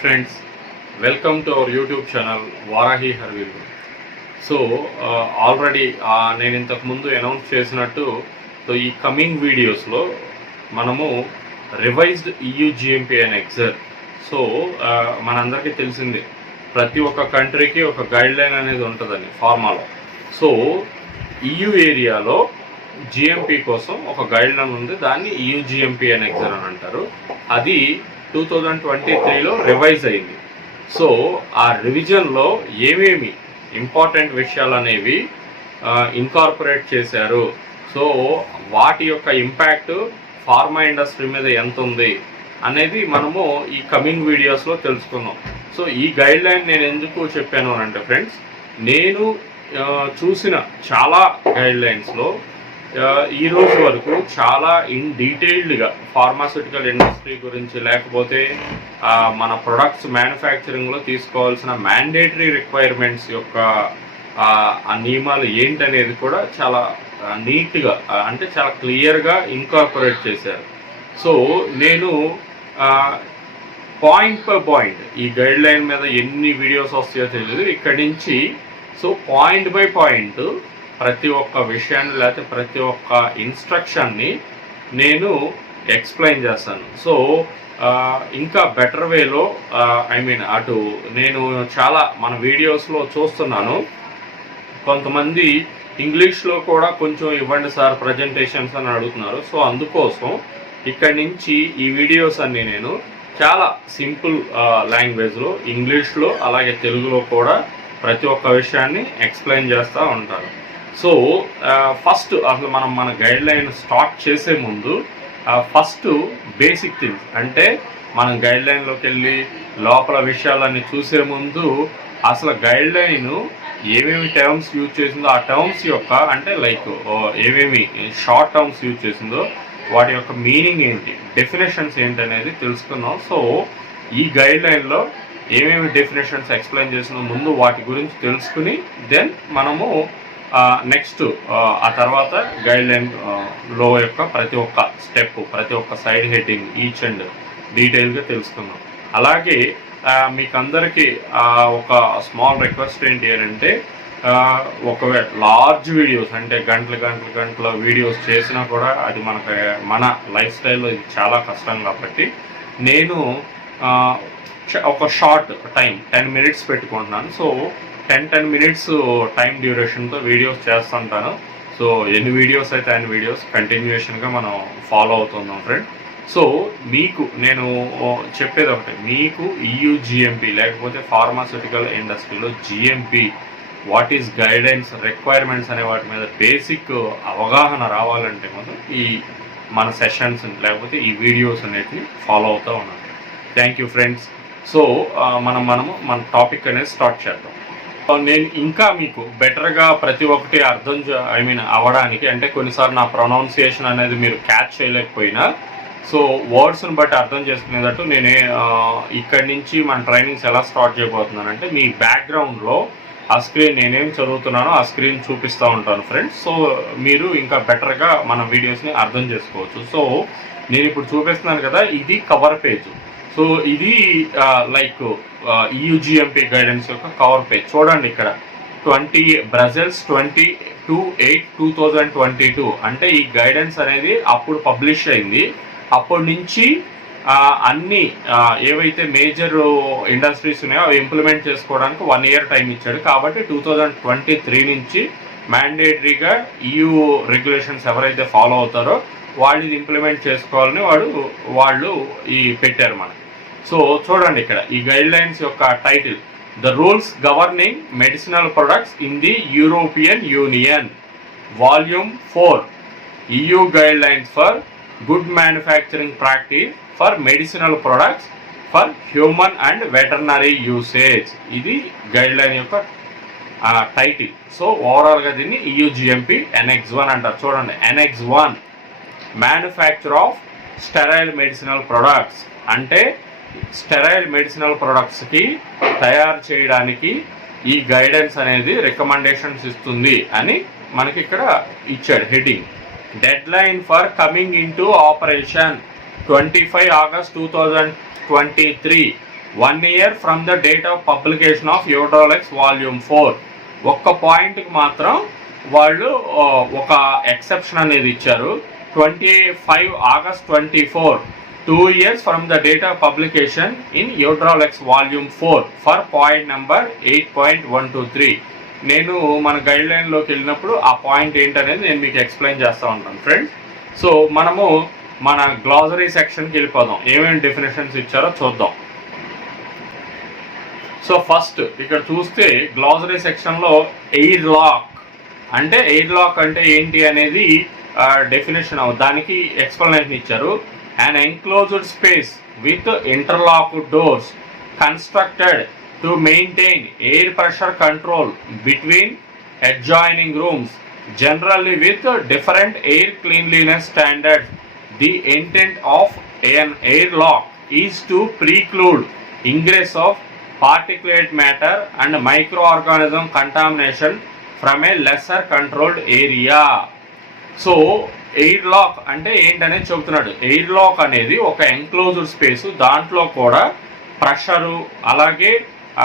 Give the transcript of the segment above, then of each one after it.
friends, welcome to our YouTube channel Varahi Harvilu. So already నేను ఇంతకు ముందు announce చేసినట్టు సో ఈ కమింగ్ వీడియోస్లో మనము revised EU GMP and Excel. So మనందరికీ తెలిసిందే ప్రతి ఒక్క కంట్రీకి ఒక గైడ్ లైన్ అనేది ఉంటుందని ఫార్మాలో. సో EU ఏరియాలో GMP కోసం ఒక గైడ్ లైన్ ఉంది, దాన్ని EU GMP and Excel అని అంటారు. అది 2023లో రివైజ్ అయింది. సో ఆ రివిజన్లో ఏమేమి ఇంపార్టెంట్ విషయాలు అనేవి ఇన్కార్పొరేట్ చేశారు, సో వాటి యొక్క ఇంపాక్ట్ ఫార్మా ఇండస్ట్రీ మీద ఎంత ఉంది అనేది మనము ఈ కమింగ్ వీడియోస్లో తెలుసుకుందాం. సో ఈ గైడ్ లైన్ నేను ఎందుకు చెప్పాను అని అంటే ఫ్రెండ్స్, నేను చూసిన చాలా గైడ్ లైన్స్లో ఈ రోజు వరకు చాలా డీటెయిల్డ్గా ఫార్మాస్యూటికల్ ఇండస్ట్రీ గురించి, లేకపోతే మన ప్రొడక్ట్స్ మ్యానుఫ్యాక్చరింగ్లో తీసుకోవాల్సిన మ్యాండేటరీ రిక్వైర్మెంట్స్ యొక్క ఆ నియమాలు ఏంటనేది కూడా చాలా నీట్గా, అంటే చాలా క్లియర్గా ఇన్కార్పొరేట్ చేశారు. సో నేను పాయింట్ పర్ పాయింట్ ఈ గైడ్ లైన్ మీద ఎన్ని వీడియోస్ వస్తాయో తెలియదు, ఇక్కడి నుంచి సో పాయింట్ బై పాయింట్ ప్రతి ఒక్క విషయాన్ని లేకపోతే ప్రతి ఒక్క ఇన్స్ట్రక్షన్ని నేను ఎక్స్ప్లెయిన్ చేస్తాను. సో ఇంకా బెటర్ వేలో అటు నేను చాలా మన వీడియోస్లో చూస్తున్నాను, కొంతమంది ఇంగ్లీష్లో కూడా కొంచెం ఇవ్వండి సార్ ప్రజెంటేషన్స్ అని అడుగుతున్నారు. సో అందుకోసం ఇక్కడి నుంచి ఈ వీడియోస్ అన్నీ నేను చాలా సింపుల్ లాంగ్వేజ్లో, ఇంగ్లీష్లో అలాగే తెలుగులో కూడా ప్రతి ఒక్క విషయాన్ని ఎక్స్ప్లెయిన్ చేస్తూ ఉంటాను. సో ఫస్ట్ అసలు మనం మన గైడ్ లైన్ స్టార్ట్ చేసే ముందు ఫస్ట్ బేసిక్ థింగ్స్, అంటే మనం గైడ్ లైన్లోకి వెళ్ళి లోపల విషయాలన్నీ చూసే ముందు అసలు గైడ్ లైన్ ఏమేమి టర్మ్స్ యూజ్ చేసిందో ఆ టర్మ్స్ యొక్క, అంటే లైక్ ఏమేమి షార్ట్ టర్మ్స్ యూజ్ చేసిందో వాటి యొక్క మీనింగ్ ఏంటి, డెఫినేషన్స్ ఏంటి అనేది తెలుసుకున్నాం. సో ఈ గైడ్ లైన్లో ఏమేమి డెఫినేషన్స్ ఎక్స్ప్లెయిన్ చేసిందో ముందు వాటి గురించి తెలుసుకుని దెన్ మనము నెక్స్ట్ ఆ తర్వాత గైడ్ లైన్ లో యొక్క ప్రతి ఒక్క స్టెప్, ప్రతి ఒక్క సైడ్ హెడ్డింగ్ ఈచ్ అండ్ డీటెయిల్గా తెలుసుకుందాం. అలాగే మీకు అందరికీ ఒక స్మాల్ రిక్వెస్ట్ ఏంటి అని అంటే, ఒకవేళ లార్జ్ వీడియోస్ అంటే గంటల వీడియోస్ చేసినా కూడా అది మన లైఫ్ స్టైల్లో ఇది చాలా కష్టం కాబట్టి నేను ఒక షార్ట్ టైం 10 minutes పెట్టుకుంటున్నాను. సో 10 minutes టైం డ్యూరేషన్తో వీడియోస్ చేస్తుంటాను. సో ఎన్ని వీడియోస్ అయితే అన్ని వీడియోస్ కంటిన్యూషన్గా మనం ఫాలో అవుతున్నాం ఫ్రెండ్. సో మీకు నేను చెప్పేది ఒకటి, మీకు EU GMP లేకపోతే ఫార్మాస్యూటికల్ ఇండస్ట్రీలో GMP what is guidance requirements అనే వాటి మీద బేసిక్ అవగాహన రావాలంటే మాత్రం ఈ మన సెషన్స్ లేకపోతే ఈ వీడియోస్ అనేటివి ఫాలో అవుతూ ఉన్నాను. Thank you friends. సో మనము మన టాపిక్ అనేది స్టార్ట్ చేద్దాం. నేను ఇంకా మీకు బెటర్గా ప్రతి ఒక్కటి అవ్వడానికి, అంటే కొన్నిసార్లు నా ప్రొనౌన్సియేషన్ అనేది మీరు క్యాచ్ చేయలేకపోయినా సో వర్డ్స్ని బట్టి అర్థం చేసుకునేటట్టు నేనే ఇక్కడి నుంచి మన ట్రైనింగ్స్ ఎలా స్టార్ట్ చేయబోతున్నానంటే, మీ బ్యాక్గ్రౌండ్లో ఆ స్క్రీన్ నేనేం చదువుతున్నానో ఆ స్క్రీన్ చూపిస్తూ ఉంటాను ఫ్రెండ్స్. సో మీరు ఇంకా బెటర్గా మన వీడియోస్ని అర్థం చేసుకోవచ్చు. సో నేను ఇప్పుడు చూపిస్తున్నాను కదా, ఇది కవర్ పేజ్. సో ఇది లైక్ EU GMP గైడెన్స్ యొక్క కవర్ పేజ్ చూడండి. ఇక్కడ 20 బ్రజెల్స్ 22/8/2022 అంటే ఈ గైడెన్స్ అనేది అప్పుడు పబ్లిష్ అయింది. అప్పటి నుంచి అన్ని ఏవైతే మేజర్ ఇండస్ట్రీస్ ఉన్నాయో అవి ఇంప్లిమెంట్ చేసుకోవడానికి 1 year టైం ఇచ్చాడు. కాబట్టి 2023 నుంచి మ్యాండేటరీగా EU రెగ్యులేషన్స్ ఎవరైతే ఫాలో అవుతారో వాళ్ళు ఇది ఇంప్లిమెంట్ చేసుకోవాలని వాళ్ళు పెట్టారు మనకి. సో చూడండి ఇక్కడ ఈ గైడ్ లైన్స్ యొక్క title, the rules governing medicinal products in the European union, volume 4, EU guide lines for good manufacturing practice for medicinal products for human and veterinary usage. ఇది గైడ్ లైన్ యొక్క title. So ఓవరాల్గా దీన్ని EU GMP Annex 1 అంటారు. చూడండి, Annex 1 manufacture of sterile medicinal products, అంటే sterile medicinal ప్రొడక్ట్స్కి తయారు చేయడానికి ఈ గైడెన్స్ అనేది రికమెండేషన్స్ ఇస్తుంది అని మనకి ఇక్కడ ఇచ్చాడు heading. Dead line for coming in to operation 25 August 2023 1 year from the date of publication of Eudralex Volume 4. ఒక్క పాయింట్కి మాత్రం వాళ్ళు ఒక ఎక్సెప్షన్ అనేది ఇచ్చారు. 25 August 24, 2 years from the date of publication in Eudralex Volume 4 for point number 8.123. నేను మన గైడ్లైన్లోకి వెళ్ళినప్పుడు ఆ పాయింట్ ఏంటనేది నేను మీకు ఎక్స్ప్లెయిన్ చేస్తూ ఉంటాను ఫ్రెండ్స్. సో మనము మన గ్లాసరీ సెక్షన్కి వెళ్ళిపోదాం, ఏమేమి డెఫినేషన్స్ ఇచ్చారో చూద్దాం. సో ఫస్ట్ ఇక్కడ చూస్తే గ్లాసరీ సెక్షన్లో ఎయిర్ లాక్ అంటే ఏంటి అనేది డెఫినేషన్ దానికి ఎక్స్ప్లెనేషన్ ఇచ్చారు. an enclosed space with interlocked doors constructed to maintain air pressure control between adjoining rooms, generally with different air cleanliness standards. The intent of an airlock is to preclude ingress of particulate matter and microorganism contamination from a lesser controlled area. So air lock అంటే ఏంటనేది చెబుతున్నాడు. Air lock అనేది ఒక enclosed space, దాంట్లో కూడా pressure అలాగే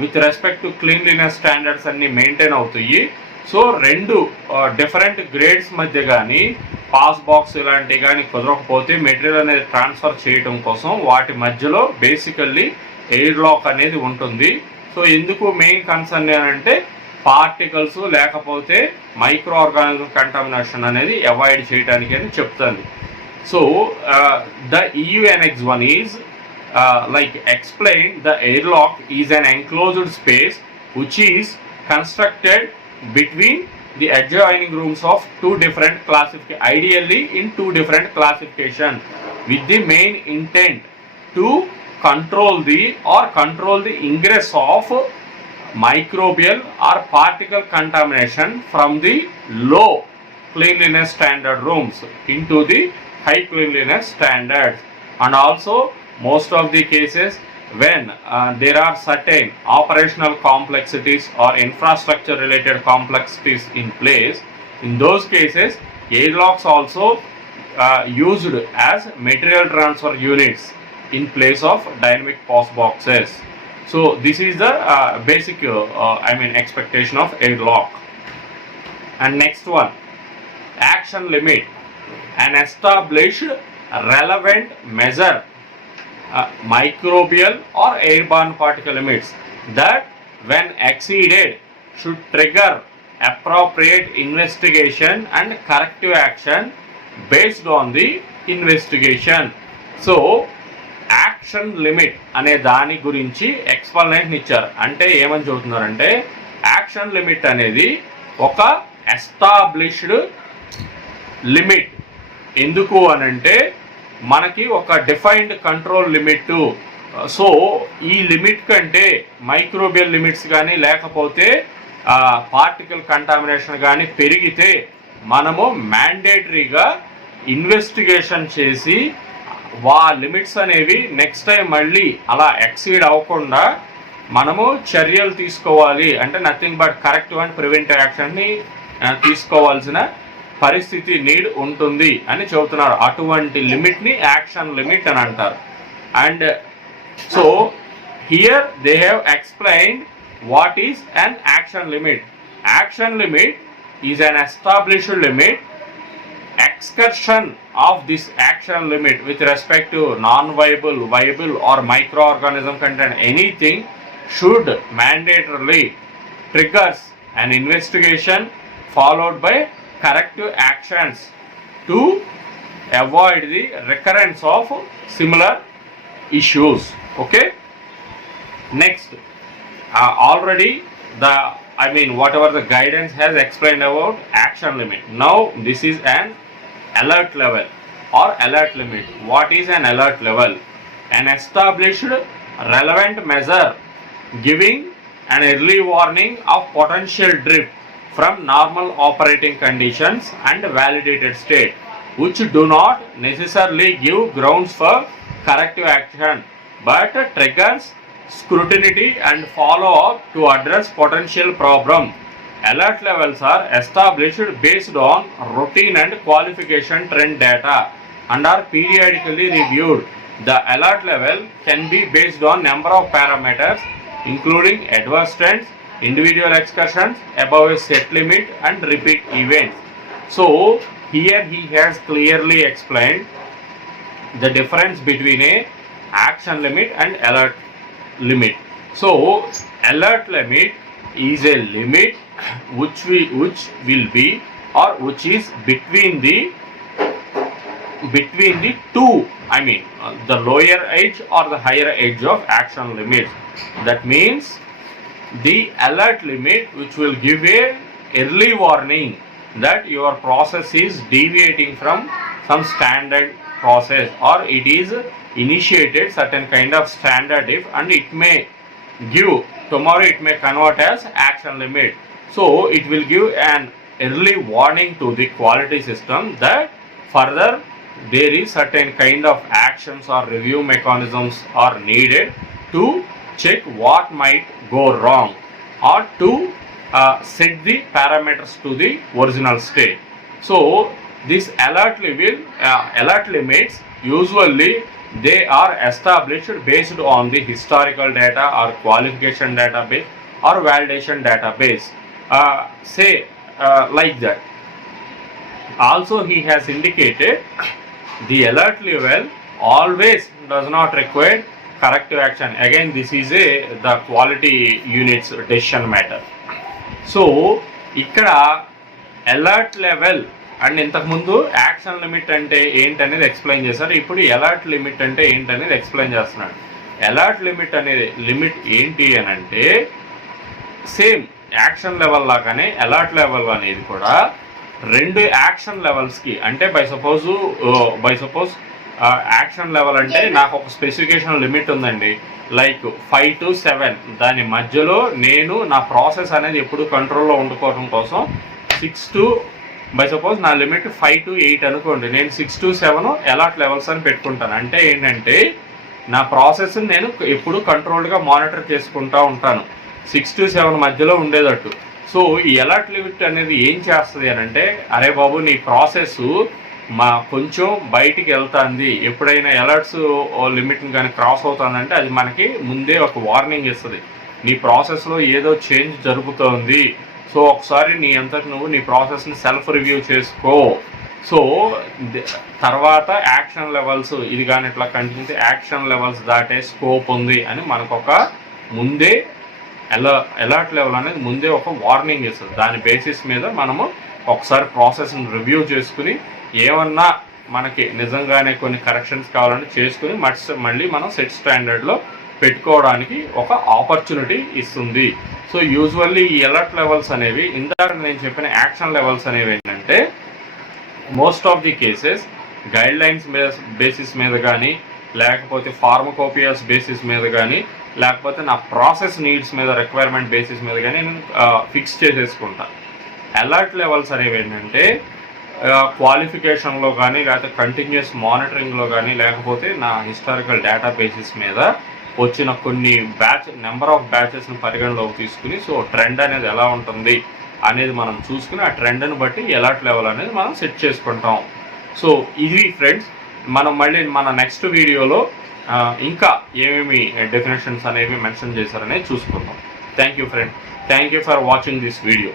with respect to cleanliness standards అన్నీ maintain అవుతాయి. సో రెండు డిఫరెంట్ గ్రేడ్స్ మధ్య కానీ పాస్ బాక్స్ ఇలాంటివి కానీ కుదరకపోతే మెటీరియల్ అనేది ట్రాన్స్ఫర్ చేయడం కోసం వాటి మధ్యలో బేసికల్లీ ఎయిర్ లాక్ అనేది ఉంటుంది. సో ఎందుకు మెయిన్ కన్సర్న్ అంటే పార్టికల్స్ లేకపోతే మైక్రో ఆర్గానిజం కంటామినేషన్ అనేది అవాయిడ్ చేయడానికి అని చెప్తాను. So the EU Annex 1 is like explained, the airlock is an enclosed space which is constructed between the adjoining rooms of two different classifications, ideally in two different classifications, with the main intent to control the ingress of microbial or particle contamination from the low cleanliness standard rooms into the high cleanliness standards. And also most of the cases when there are certain operational complexities or infrastructure related complexities in place, in those cases airlocks also used as material transfer units in place of dynamic pass boxes. So this is the basic expectation of airlock. And next one, action limit, an established relevant measure, microbial or airborne particle limits that when exceeded should trigger appropriate investigation and corrective action based on the investigation. So action limit అనే దాని గురించి explanation ఇచ్చారు. అంటే ఏమని చెబుతున్నారంటే action limit అనేది ఒక established limit. ఎందుకు అనంటే మనకి ఒక డిఫైన్డ్ కంట్రోల్ లిమిట్. సో ఈ లిమిట్ కంటే మైక్రోబియల్ లిమిట్స్ కానీ లేకపోతే పార్టికల్ కంటామినేషన్ కానీ పెరిగితే మనము మ్యాండేటరీగా ఇన్వెస్టిగేషన్ చేసి లిమిట్స్ అనేవి నెక్స్ట్ టైం మళ్ళీ అలా ఎక్సీడ్ అవ్వకుండా మనము చర్యలు తీసుకోవాలి. అంటే nothing but corrective and preventive యాక్షన్ని తీసుకోవాల్సిన పరిస్థితి నీడ్ ఉంటుంది అని చెబుతున్నారు. అటువంటి లిమిట్ని యాక్షన్ లిమిట్ అని అంటారు. And so here they have explained what is an action limit. Action limit is an established limit. Excursion of this action limit with respect to non-viable, viable or microorganism content anything should mandatorily triggers an investigation followed by corrective actions to avoid the recurrence of similar issues. Okay. Next, already whatever the guidance has explained about action limit. Now this is an alert level or alert limit. What is an alert level? An established relevant measure giving an early warning of potential drift from normal operating conditions and validated state, which do not necessarily give grounds for corrective action but triggers scrutiny and follow-up to address potential problem. Alert levels are established based on routine and qualification trend data and are periodically reviewed The alert level can be based on number of parameters including adverse trends, individual excursions above a set limit and repeat events. So here he has clearly explained the difference between a action limit and alert limit. So alert limit is a limit which will be or which is between the two, I mean the lower edge or the higher edge of action limits. That means the alert limit which will give a early warning that your process is deviating from some standard process, or it is initiated certain kind of standard if, and it may give tomorrow it may convert as action limit. So it will give an early warning to the quality system that further there is certain kind of actions or review mechanisms are needed to check what might go wrong, or to set the parameters to the original state. So this alert limits usually they are established based on the historical data or qualification database or validation database, like that. Also he has indicated the alert level always does not require corrective action. Again, this is the quality units decision matter. So ఇక్కడ alert level and ఇంతకుముందు action limit అంటే ఏంటనేది explain చేశారు. ఇప్పుడు alert limit అంటే ఏంటనేది explain చేస్తున్నాడు. Alert limit అనేది లిమిట్ ఏంటి అని అంటే సేమ్ యాక్షన్ లెవెల్ లాగానే అలర్ట్ లెవెల్ అనేది కూడా రెండు యాక్షన్ లెవెల్స్కి, అంటే బై సపోజ్ యాక్షన్ లెవెల్ అంటే నాకు ఒక స్పెసిఫికేషన్ లిమిట్ ఉందండి, లైక్ 5 to 7, దాని మధ్యలో నేను నా ప్రాసెస్ అనేది ఎప్పుడు కంట్రోల్లో ఉండుకోవడం కోసం 6 to బై సపోజ్ నా లిమిట్ 5 to 8 అనుకోండి, నేను 6 to 7 అలర్ట్ లెవెల్స్ అని పెట్టుకుంటాను. అంటే ఏంటంటే నా ప్రాసెస్ని నేను ఎప్పుడు కంట్రోల్డ్గా మానిటర్ చేసుకుంటూ ఉంటాను 6 to 7 మధ్యలో ఉండేటట్టు. సో ఈ అలర్ట్ లిమిట్ అనేది ఏం చేస్తుంది అని అంటే, అరే బాబు నీ ప్రాసెస్ కొంచెం బయటికి వెళ్తుంది, ఎప్పుడైనా అలర్ట్స్ లిమిట్ని కానీ క్రాస్ అవుతుందంటే అది మనకి ముందే ఒక వార్నింగ్ ఇస్తుంది, నీ ప్రాసెస్లో ఏదో చేంజ్ జరుగుతోంది. సో ఒకసారి నీ అంతటి నువ్వు నీ ప్రాసెస్ని సెల్ఫ్ రివ్యూ చేసుకో. సో తర్వాత యాక్షన్ లెవెల్స్ ఇది కానీ ఇట్లా కంటిన్యూ యాక్షన్ లెవెల్స్ దాటే స్కోప్ ఉంది అని మనకు ఒక ముందే అలర్ట్ లెవెల్ అనేది ముందే ఒక వార్నింగ్ ఇస్తుంది. దాని బేసిస్ మీద మనము ఒకసారి ప్రాసెస్ని రివ్యూ చేసుకుని ఏమన్నా మనకి నిజంగానే కొన్ని కరెక్షన్స్ కావాలంటే చేసుకుని మళ్ళీ మనం సెట్ స్టాండర్డ్లో పెట్టుకోవడానికి ఒక ఆపర్చునిటీ ఇస్తుంది. సో యూజువల్లీ ఈ అలర్ట్ లెవెల్స్ అనేవి ఇందాక నేను చెప్పిన యాక్షన్ లెవెల్స్ అనేవి ఏంటంటే most of the cases guide lines basis మీద కానీ, లేకపోతే ఫార్మకోపియస్ బేసిస్ మీద కానీ, లేకపోతే నా ప్రాసెస్ నీడ్స్ మీద రిక్వైర్మెంట్ బేసిస్ మీద కానీ నేను ఫిక్స్ చేసేసుకుంటాను. అలర్ట్ లెవెల్స్ అనేవి ఏంటంటే క్వాలిఫికేషన్లో కానీ, లేకపోతే కంటిన్యూస్ మానిటరింగ్లో కానీ, లేకపోతే నా హిస్టారికల్ డేటా బేసిస్ మీద వచ్చిన కొన్ని నెంబర్ ఆఫ్ బ్యాచెస్ని పరిగణలోకి తీసుకుని సో ట్రెండ్ అనేది ఎలా ఉంటుంది అనేది మనం చూసుకుని ఆ ట్రెండ్ని బట్టి అలర్ట్ లెవెల్ అనేది మనం సెట్ చేసుకుంటాం. సో ఇది ఫ్రెండ్స్, మనం మళ్ళీ మన నెక్స్ట్ వీడియోలో ఇంకా ఏమేమి డెఫినేషన్స్ అనేవి మెన్షన్ చేశారనేది చూసుకుందాం. Thank you friend, thank you for watching this video.